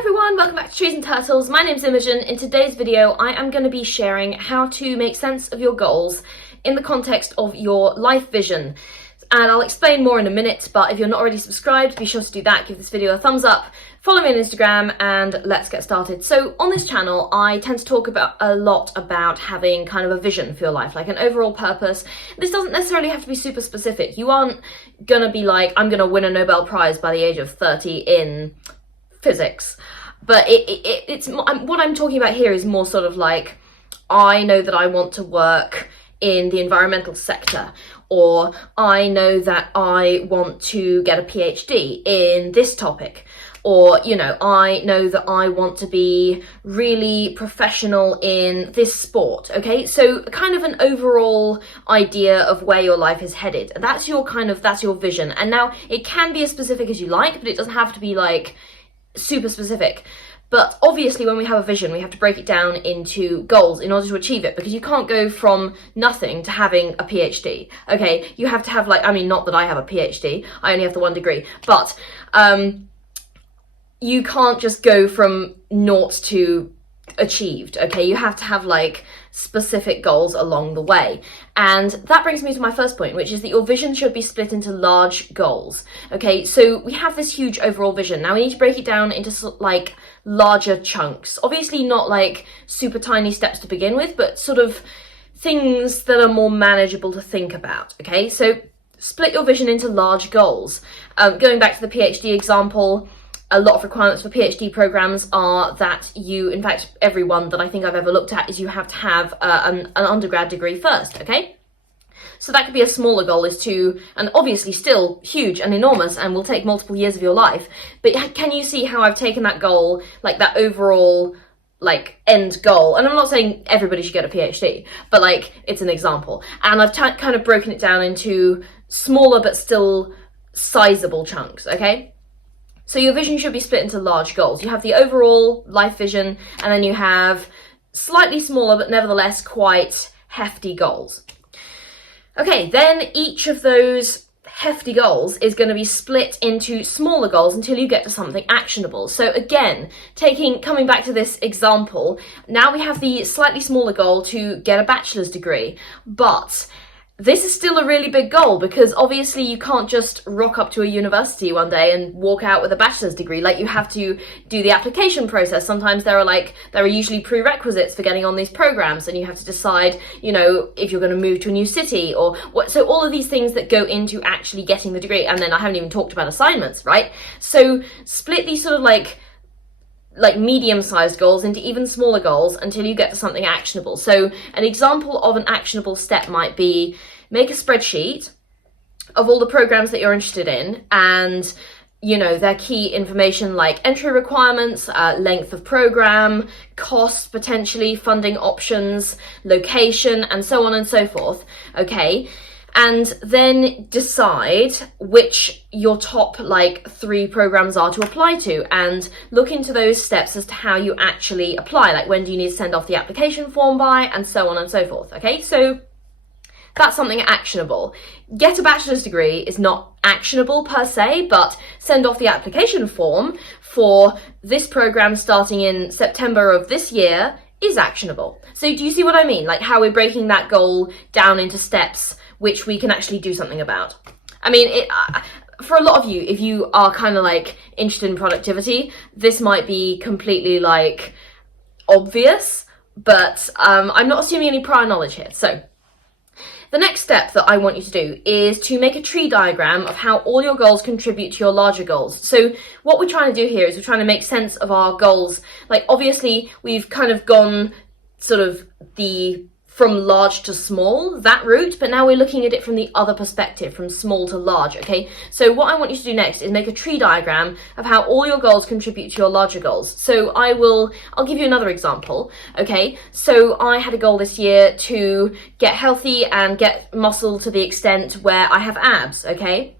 everyone, welcome back to Trees and Turtles. My name's Imogen. In today's video, I am going to be sharing how to make sense of your goals in the context of your life vision. And I'll explain more in a minute, but if you're not already subscribed, be sure to do that, give this video a thumbs up, follow me on Instagram, and let's get started. So on this channel, I tend to talk a lot about having kind of a vision for your life, like an overall purpose. This doesn't necessarily have to be super specific. You aren't gonna be like, I'm gonna win a Nobel Prize by the age of 30 in physics. But it's what I'm talking about here is more sort of like, I know that I want to work in the environmental sector, or I know that I want to get a PhD in this topic, or, you know, I know that I want to be really professional in this sport, okay? So kind of an overall idea of where your life is headed. That's your vision. And now it can be as specific as you like, but it doesn't have to be like super specific. But obviously when we have a vision, we have to break it down into goals in order to achieve it, because you can't go from nothing to having a PhD, okay? You have to have, like, I mean, not that I have a PhD, I only have the 1 degree, but you can't just go from naught to achieved, okay? You have to have like specific goals along the way. And that brings me to my first point, which is that your vision should be split into large goals, okay? So we have this huge overall vision. Now we need to break it down into like larger chunks. Obviously not like super tiny steps to begin with, but sort of things that are more manageable to think about, okay? So split your vision into large goals. Going back to the PhD example, a lot of requirements for PhD programs are that you, in fact, every one that I think I've ever looked at, is you have to have an undergrad degree first, okay? So that could be a smaller goal, is to, and obviously still huge and enormous and will take multiple years of your life, but can you see how I've taken that goal, like that overall, like, end goal, and I'm not saying everybody should get a PhD, but like, it's an example, and I've kind of broken it down into smaller but still sizable chunks, okay? So your vision should be split into large goals. You have the overall life vision, and then you have slightly smaller, but nevertheless quite hefty goals. Okay, then each of those hefty goals is going to be split into smaller goals until you get to something actionable. So again, coming back to this example, now we have the slightly smaller goal to get a bachelor's degree, but this is still a really big goal, because obviously you can't just rock up to a university one day and walk out with a bachelor's degree. Like, you have to do the application process. Sometimes there are usually prerequisites for getting on these programs, and you have to decide, you know, if you're going to move to a new city or what. So all of these things that go into actually getting the degree, and then I haven't even talked about assignments, right? So split these sort of like medium-sized goals into even smaller goals until you get to something actionable. So an example of an actionable step might be, make a spreadsheet of all the programs that you're interested in, and, you know, their key information like entry requirements, length of program, costs potentially, funding options, location, and so on and so forth, okay? And then decide which your top like 3 programs are to apply to, and look into those steps as to how you actually apply, like when do you need to send off the application form by, and so on and so forth, okay? So that's something actionable. Get a bachelor's degree is not actionable per se, but send off the application form for this program starting in September of this year is actionable. So do you see what I mean? Like how we're breaking that goal down into steps which we can actually do something about. I mean, for a lot of you, if you are kind of like interested in productivity, this might be completely like obvious, but I'm not assuming any prior knowledge here. So the next step that I want you to do is to make a tree diagram of how all your goals contribute to your larger goals. So what we're trying to do here is we're trying to make sense of our goals. Like, obviously we've kind of gone sort of from large to small, that route, but now we're looking at it from the other perspective, from small to large, okay? So what I want you to do next is make a tree diagram of how all your goals contribute to your larger goals. So I'll give you another example, okay? So I had a goal this year to get healthy and get muscle to the extent where I have abs, okay?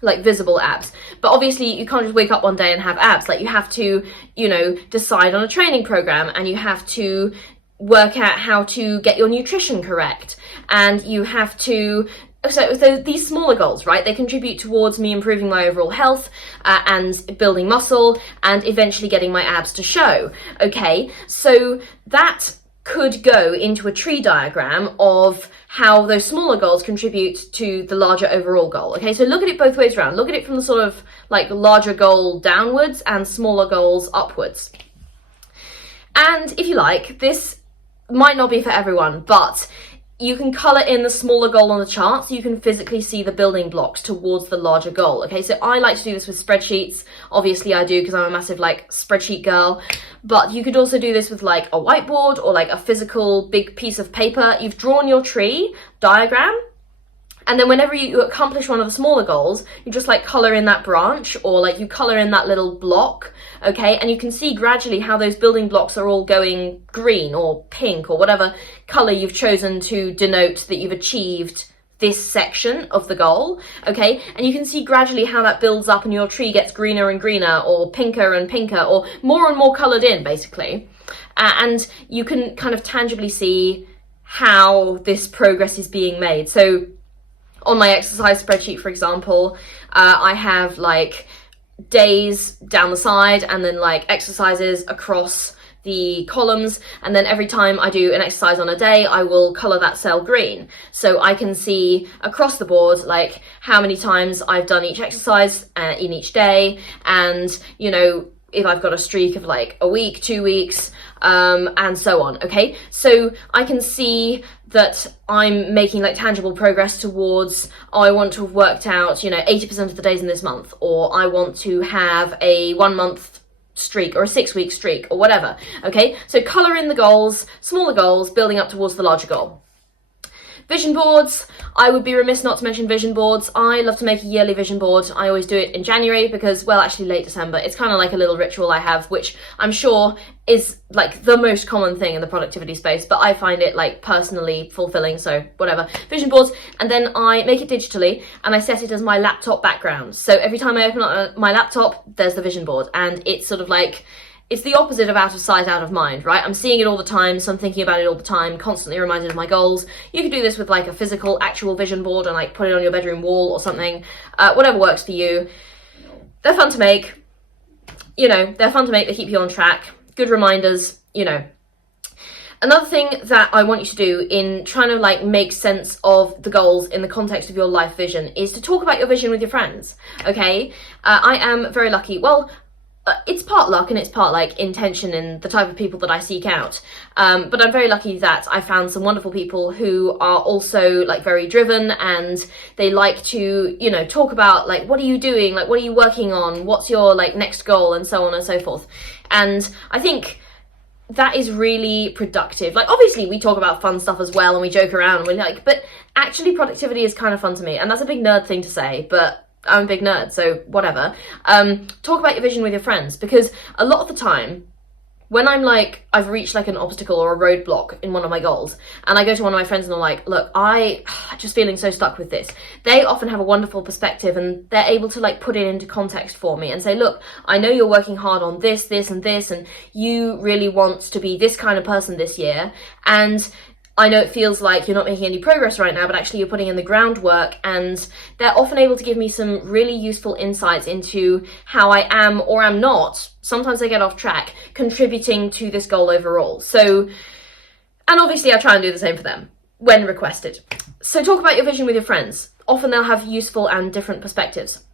Like visible abs. But obviously you can't just wake up one day and have abs. Like, you have to, you know, decide on a training program, and you have to work out how to get your nutrition correct, and you have to so these smaller goals, right, they contribute towards me improving my overall health and building muscle and eventually getting my abs to show, okay? So that could go into a tree diagram of how those smaller goals contribute to the larger overall goal, okay? So look at it both ways around. Look at it from the sort of like larger goal downwards and smaller goals upwards. And if you like, this might not be for everyone, but you can colour in the smaller goal on the chart so you can physically see the building blocks towards the larger goal, okay? So I like to do this with spreadsheets. Obviously I do because I'm a massive like spreadsheet girl, but you could also do this with like a whiteboard or like a physical big piece of paper. You've drawn your tree diagram, and then whenever you accomplish one of the smaller goals, you just like colour in that branch or like you colour in that little block, okay? And you can see gradually how those building blocks are all going green or pink or whatever colour you've chosen to denote that you've achieved this section of the goal, okay? And you can see gradually how that builds up and your tree gets greener and greener or pinker and pinker or more and more coloured in, basically. And you can kind of tangibly see how this progress is being made. So on my exercise spreadsheet, for example, I have like days down the side and then like exercises across the columns, and then every time I do an exercise on a day I will colour that cell green so I can see across the board like how many times I've done each exercise in each day, and you know, if I've got a streak of like a week, 2 weeks, and so on, okay? So I can see that I'm making like tangible progress towards, oh, I want to have worked out, you know, 80% of the days in this month, or I want to have a 1 month streak or a 6 week streak or whatever, okay? So colour in the goals, smaller goals, building up towards the larger goal. Vision boards, I would be remiss not to mention vision boards. I love to make a yearly vision board. I always do it in January because, well, actually late December. It's kind of like a little ritual I have, which I'm sure is like the most common thing in the productivity space, but I find it like personally fulfilling, so whatever. Vision boards, and then I make it digitally and I set it as my laptop background. So every time I open up my laptop, there's the vision board, and it's sort of like, it's the opposite of out of sight, out of mind, right? I'm seeing it all the time, so I'm thinking about it all the time, constantly reminded of my goals. You could do this with like a physical, actual vision board and like put it on your bedroom wall or something, whatever works for you. They're fun to make, you know, they're fun to make, they keep you on track, good reminders, you know. Another thing that I want you to do in trying to like make sense of the goals in the context of your life vision is to talk about your vision with your friends, okay? I am very lucky, well, it's part luck and it's part like intention and the type of people that I seek out, but I'm very lucky that I found some wonderful people who are also like very driven, and they like to, you know, talk about like, what are you doing, like what are you working on, what's your like next goal, and so on and so forth. And I think that is really productive. Like obviously we talk about fun stuff as well and we joke around and we're like, but actually productivity is kind of fun to me, and that's a big nerd thing to say, but I'm a big nerd, so whatever. Talk about your vision with your friends, because a lot of the time when I'm like, I've reached like an obstacle or a roadblock in one of my goals, and I go to one of my friends and I'm like, look, I'm just feeling so stuck with this. They often have a wonderful perspective and they're able to like put it into context for me and say, look, I know you're working hard on this, this and this, and you really want to be this kind of person this year, and I know it feels like you're not making any progress right now, but actually you're putting in the groundwork, and they're often able to give me some really useful insights into how I am or am not, sometimes I get off track, contributing to this goal overall. So, and obviously I try and do the same for them when requested. So talk about your vision with your friends. Often they'll have useful and different perspectives.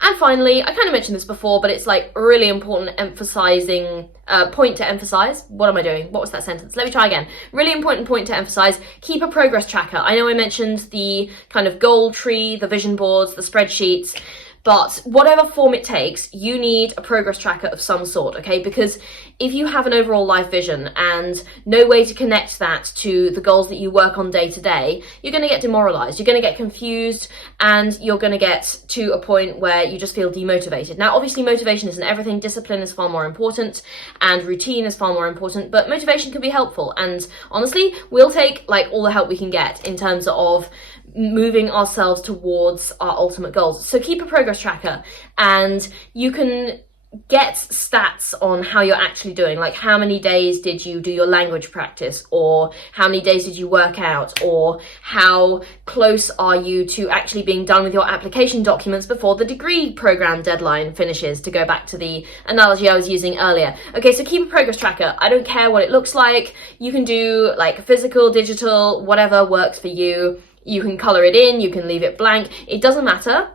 And finally, I kind of mentioned this before, but it's like a really important emphasizing point to emphasize. What am I doing? What was that sentence? Let me try again. Really important point to emphasize. Keep a progress tracker. I know I mentioned the kind of goal tree, the vision boards, the spreadsheets, but whatever form it takes, you need a progress tracker of some sort, okay? Because if you have an overall life vision and no way to connect that to the goals that you work on day to day, you're going to get demoralized, you're going to get confused, and you're going to get to a point where you just feel demotivated. Now, obviously motivation isn't everything. Discipline is far more important and routine is far more important, but motivation can be helpful. And honestly, we'll take like all the help we can get in terms of moving ourselves towards our ultimate goals. So keep a progress tracker, and you can get stats on how you're actually doing, like how many days did you do your language practice, or how many days did you work out, or how close are you to actually being done with your application documents before the degree program deadline finishes, to go back to the analogy I was using earlier. Okay, so keep a progress tracker. I don't care what it looks like. You can do like physical, digital, whatever works for you. You can color it in, you can leave it blank, it doesn't matter.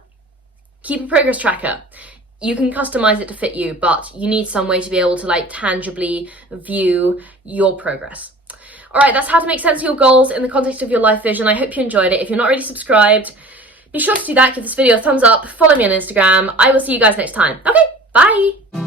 Keep a progress tracker. You can customize it to fit you, but you need some way to be able to like tangibly view your progress. All right, that's how to make sense of your goals in the context of your life vision. I hope you enjoyed it. If you're not already subscribed, be sure to do that. Give this video a thumbs up. Follow me on Instagram. I will see you guys next time. Okay, bye.